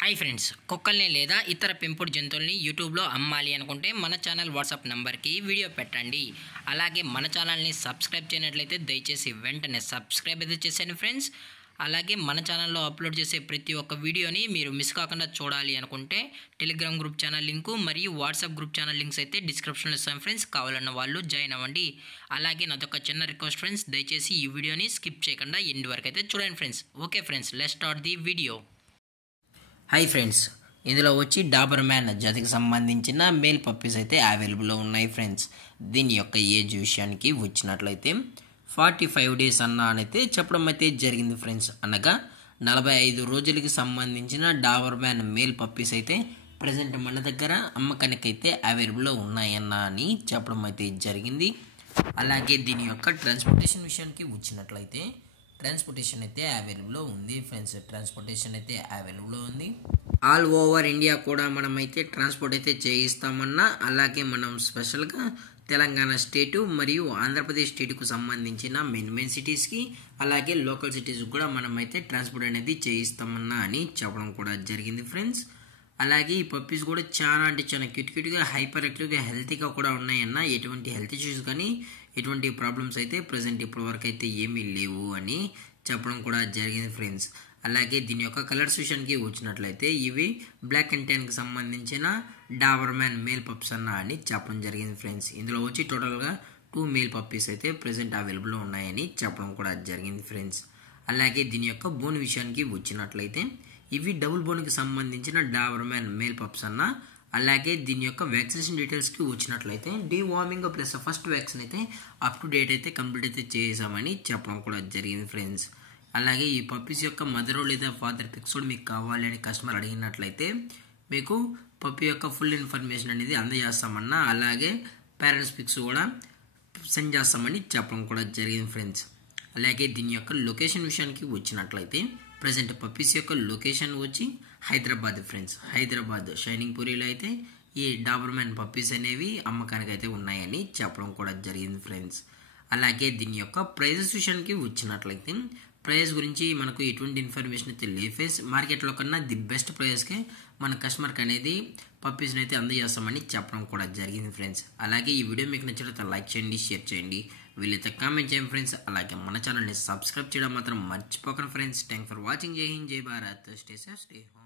Hi friends, కుక్కల్ని లేదా ఇతర పెంపుడు జంతువుల్ని యూట్యూబ్లో అమ్మాలి అనుకుంటే మన ఛానల్ వాట్సాప్ నెంబర్కి వీడియో పెట్టండి. అలాగే మన ఛానల్ని సబ్స్క్రైబ్ చేయనట్లయితే దయచేసి వెంటనే సబ్స్క్రైబ్ అయితే చేసేయండి ఫ్రెండ్స్. అలాగే మన ఛానల్లో అప్లోడ్ చేసే ప్రతి ఒక్క వీడియోని మీరు మిస్ కాకుండా చూడాలి అనుకుంటే టెలిగ్రామ్ గ్రూప్ ఛానల్ లింకు మరియు వాట్సాప్ గ్రూప్ ఛానల్ లింక్స్ అయితే డిస్క్రిప్షన్లో ఇస్తాం ఫ్రెండ్స్. కావాలన్న వాళ్ళు జాయిన్ అవ్వండి. అలాగే నాదొక చిన్న రిక్వెస్ట్ ఫ్రెండ్స్, దయచేసి ఈ వీడియోని స్కిప్ చేయకుండా ఎండ్ వరకు అయితే చూడండి friends. Okay friends, let's start the video. Hi friends, ఇందులో వచ్చి డాబర్ మ్యాన్ జాతికి సంబంధించిన మేల్ పప్పీస్ అయితే అవైలబుల్లో ఉన్నాయి ఫ్రెండ్స్. దీని యొక్క ఏజ్ విషయానికి వచ్చినట్లయితే 45 days అయితే చెప్పడం అయితే జరిగింది ఫ్రెండ్స్. అనగా 45 రోజులకి సంబంధించిన డాబర్ మ్యాన్ మేల్ పప్పీస్ అయితే ప్రజెంట్ మన దగ్గర అమ్మకానికైతే అవైలబుల్లో ఉన్నాయన్న అని చెప్పడం అయితే జరిగింది. అలాగే దీని యొక్క ట్రాన్స్పోర్టేషన్ విషయానికి వచ్చినట్లయితే ట్రాన్స్పోర్టేషన్ అయితే అవైలబుల్లో ఉంది ఫ్రెండ్స్. ట్రాన్స్పోర్టేషన్ అయితే అవైలబుల్లో ఉంది. ఆల్ ఓవర్ ఇండియా కూడా మనమైతే ట్రాన్స్పోర్ట్ అయితే చేయిస్తామన్నా, అలాగే మనం స్పెషల్గా తెలంగాణ స్టేటు మరియు ఆంధ్రప్రదేశ్ స్టేట్కు సంబంధించిన మెయిన్ సిటీస్కి అలాగే లోకల్ సిటీస్కి కూడా మనమైతే ట్రాన్స్పోర్ట్ అనేది చేయిస్తామన్నా అని చెప్పడం కూడా జరిగింది ఫ్రెండ్స్. అలాగే ఈ పప్పీస్ కూడా చాలా అంటే చాలా క్యూట్గా హైపర్ యాక్టివ్గా హెల్తీగా కూడా ఉన్నాయన్న. ఎటువంటి హెల్త్ ఇష్యూస్ కానీ ఎటువంటి ప్రాబ్లమ్స్ అయితే ప్రజెంట్ ఇప్పటి వరకు అయితే ఏమీ లేవు అని చెప్పడం కూడా జరిగింది ఫ్రెండ్స్. అలాగే దీని యొక్క కలర్స్ విషయానికి వచ్చినట్లయితే ఇవి బ్లాక్ అండ్ టెన్కి సంబంధించిన డాబర్ మ్యాన్ మేల్ పప్స్ అని చెప్పడం జరిగింది ఫ్రెండ్స్. ఇందులో వచ్చి టోటల్గా 2 మేల్ పప్పీస్ అయితే ప్రజెంట్ అవైలబుల్లో ఉన్నాయని చెప్పడం కూడా జరిగింది ఫ్రెండ్స్. అలాగే దీని యొక్క బోన్ విషయానికి వచ్చినట్లయితే ఇవి డబుల్ బోన్కి సంబంధించిన డాబర్ మ్యాన్ మేల్ పప్స్ అలాగే దీని యొక్క వ్యాక్సినేషన్ డీటెయిల్స్కి వచ్చినట్లయితే డీవార్మింగ్ ప్లస్ ఫస్ట్ వ్యాక్సిన్ అయితే అప్ టు డేట్ అయితే కంప్లీట్ అయితే చేసామని చెప్పడం కూడా జరిగింది ఫ్రెండ్స్. అలాగే ఈ పప్పీస్ యొక్క మదర్ లేదా ఫాదర్ పిక్స్ కూడా మీకు కావాలి అని కస్టమర్ అడిగినట్లయితే మీకు పప్పీ యొక్క ఫుల్ ఇన్ఫర్మేషన్ అనేది అందజేస్తామన్నా, అలాగే పేరెంట్స్ పిక్స్ కూడా సెండ్ చేస్తామని చెప్పడం కూడా జరిగింది ఫ్రెండ్స్. అలాగే దీని యొక్క లొకేషన్ విషయానికి వచ్చినట్లయితే ప్రజెంట్ పప్పీస్ యొక్క లొకేషన్ వచ్చి హైదరాబాద్ ఫ్రెండ్స్. హైదరాబాద్ షైనింగ్ పూరిలో అయితే ఈ డాబర్ మ్యాన్ పప్పీస్ అనేవి అమ్మకానికి అయితే ఉన్నాయని చెప్పడం కూడా జరిగింది ఫ్రెండ్స్. అలాగే దీని యొక్క ప్రైజెస్ విషయానికి వచ్చినట్లయితే ప్రైస్ గురించి మనకు ఎటువంటి ఇన్ఫర్మేషన్ అయితే లేదు ఫ్రెండ్స్. మార్కెట్లో కన్నా ది బెస్ట్ ప్రైస్కే మన కస్టమర్కి అనేది పప్పీస్ని అయితే అందజేస్తామని చెప్పడం కూడా జరిగింది ఫ్రెండ్స్. అలాగే ఈ వీడియో మీకు నచ్చినట్లయితే లైక్ చేయండి, షేర్ చేయండి, వీళ్ళైతే కామెంట్ చేయండి ఫ్రెండ్స్. అలాగే మన ఛానల్ని సబ్స్క్రైబ్ చేయడం మాత్రం మర్చిపోకండి ఫ్రెండ్స్. Thank for watching. జై హింద్, జై Bharat, stay safe, stay home.